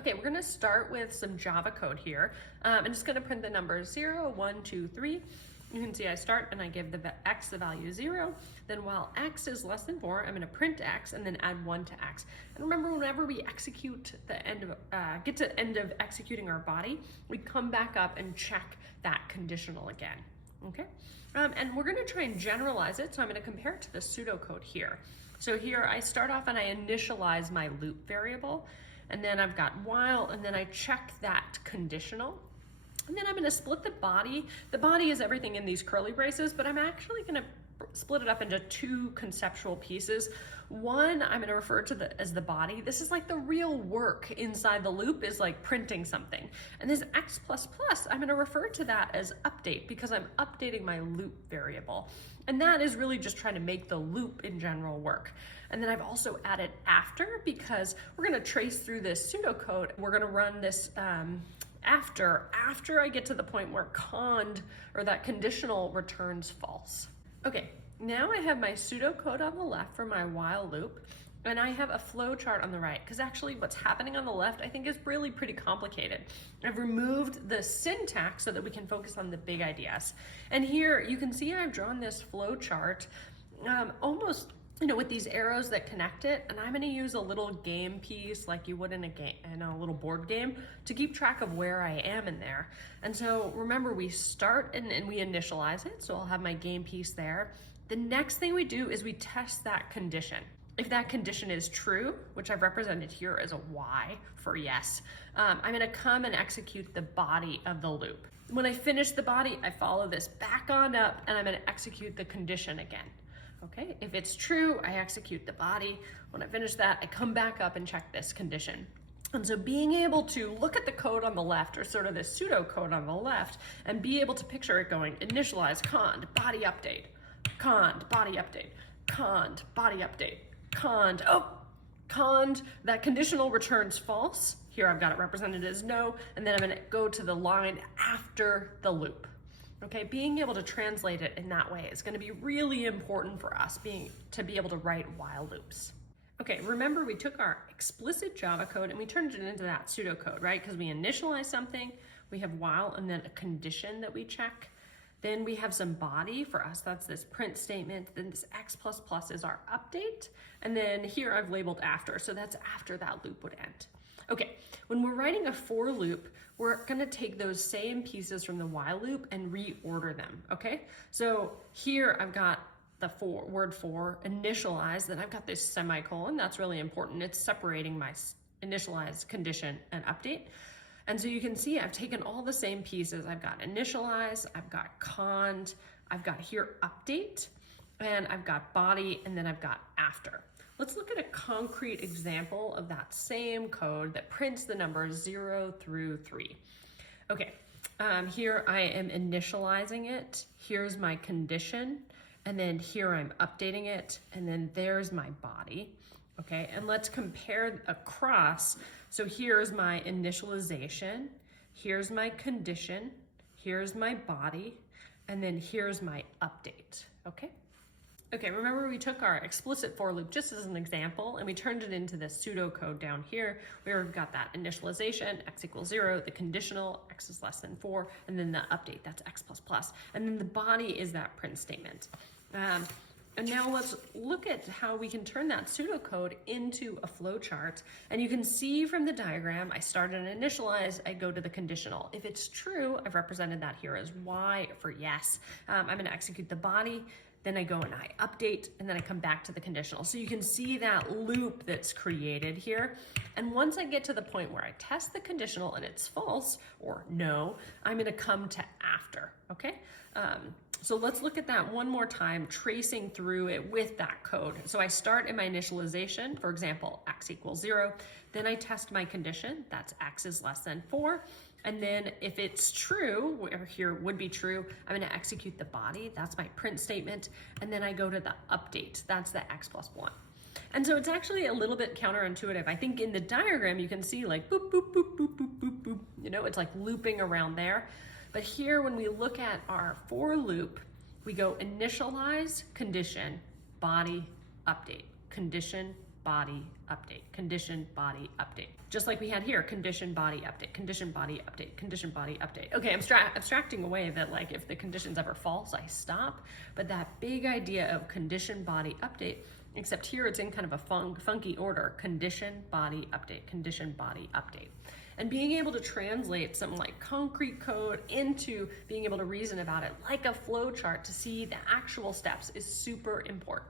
Okay, we're gonna start with some Java code here. I'm just gonna print the numbers 0, 1, 2, 3. You can see I start and I give the x the value 0. Then while x is less than 4, I'm gonna print x and then add 1 to x. And remember, whenever we execute the end of, get to the end of executing our body, we come back up and check that conditional again. Okay, and we're gonna try and generalize it, so I'm gonna compare it to the pseudocode here. So here I start off and I initialize my loop variable, and then I've got while, and then I check that conditional. And then I'm gonna split the body. The body is everything in these curly braces, but I'm actually gonna split it up into two conceptual pieces. One, I'm gonna refer to as the body. This is like the real work inside the loop, is like printing something. And this x++, I'm gonna refer to that as update, because I'm updating my loop variable. And that is really just trying to make the loop in general work. And then I've also added after, because we're gonna trace through this pseudocode. We're gonna run this after I get to the point where cond, or that conditional, returns false. Okay, now I have my pseudocode on the left for my while loop, and I have a flow chart on the right, because actually what's happening on the left I think is really pretty complicated. I've removed the syntax so that we can focus on the big ideas. And here you can see I've drawn this flow chart almost, with these arrows that connect it, and I'm gonna use a little game piece like you would in a little board game to keep track of where I am in there. And so remember, we start and we initialize it, so I'll have my game piece there. The next thing we do is we test that condition. If that condition is true, which I've represented here as a Y for yes, I'm gonna come and execute the body of the loop. When I finish the body, I follow this back on up and I'm gonna execute the condition again. Okay, if it's true, I execute the body. When I finish that, I come back up and check this condition. And so being able to look at the code on the left, or sort of the pseudocode on the left, and be able to picture it going initialize cond, body update, cond, body update, cond, body update, cond, cond, that conditional returns false. Here I've got it represented as no, and then I'm gonna go to the line after the loop. Okay, being able to translate it in that way is going to be really important for us to be able to write while loops. Okay, remember we took our explicit Java code and we turned it into that pseudocode, right? Because we initialize something, we have while, and then a condition that we check. Then we have some body. For us, that's this print statement. Then this x++ is our update. And then here I've labeled after, so that's after that loop would end. Okay, when we're writing a for loop, we're gonna take those same pieces from the while loop and reorder them, okay? So here I've got the word for, initialize, then I've got this semicolon, that's really important. It's separating my initialize, condition, and update. And so you can see I've taken all the same pieces. I've got initialize, I've got cond, I've got here update, and I've got body, and then I've got after. Let's look at a concrete example of that same code that prints the numbers 0 through 3. Okay, here I am initializing it. Here's my condition, and then here I'm updating it, and then there's my body. Okay, and let's compare across. So here's my initialization, here's my condition, here's my body, and then here's my update, okay? Okay, remember we took our explicit for loop just as an example, and we turned it into this pseudocode down here, where we've got that initialization, x = 0, the conditional, x is less than 4, and then the update, that's x++. And then the body is that print statement. And now let's look at how we can turn that pseudocode into a flow chart. And you can see from the diagram, I start and initialize, I go to the conditional. If it's true, I've represented that here as Y for yes. I'm gonna execute the body, then I go and I update, and then I come back to the conditional. So you can see that loop that's created here. And once I get to the point where I test the conditional and it's false or no, I'm gonna come to after, okay? So let's look at that one more time, tracing through it with that code. So I start in my initialization, for example, x = 0. Then I test my condition, that's x is less than 4. And then if it's true, or here would be true, I'm gonna execute the body, that's my print statement. And then I go to the update, that's the x+1. And so it's actually a little bit counterintuitive. I think in the diagram, you can see like boop, boop, boop, boop, boop, boop, boop. It's like looping around there. But here, when we look at our for loop, we go initialize, condition, body, update, condition, body, update, condition, body, update. Just like we had here, condition, body, update, condition, body, update, condition, body, update. Okay, I'm abstracting away that like if the condition's ever false, I stop. But that big idea of condition, body, update, except here it's in kind of a funky order, condition, body, update, condition, body, update. And being able to translate some like concrete code into being able to reason about it like a flow chart to see the actual steps is super important.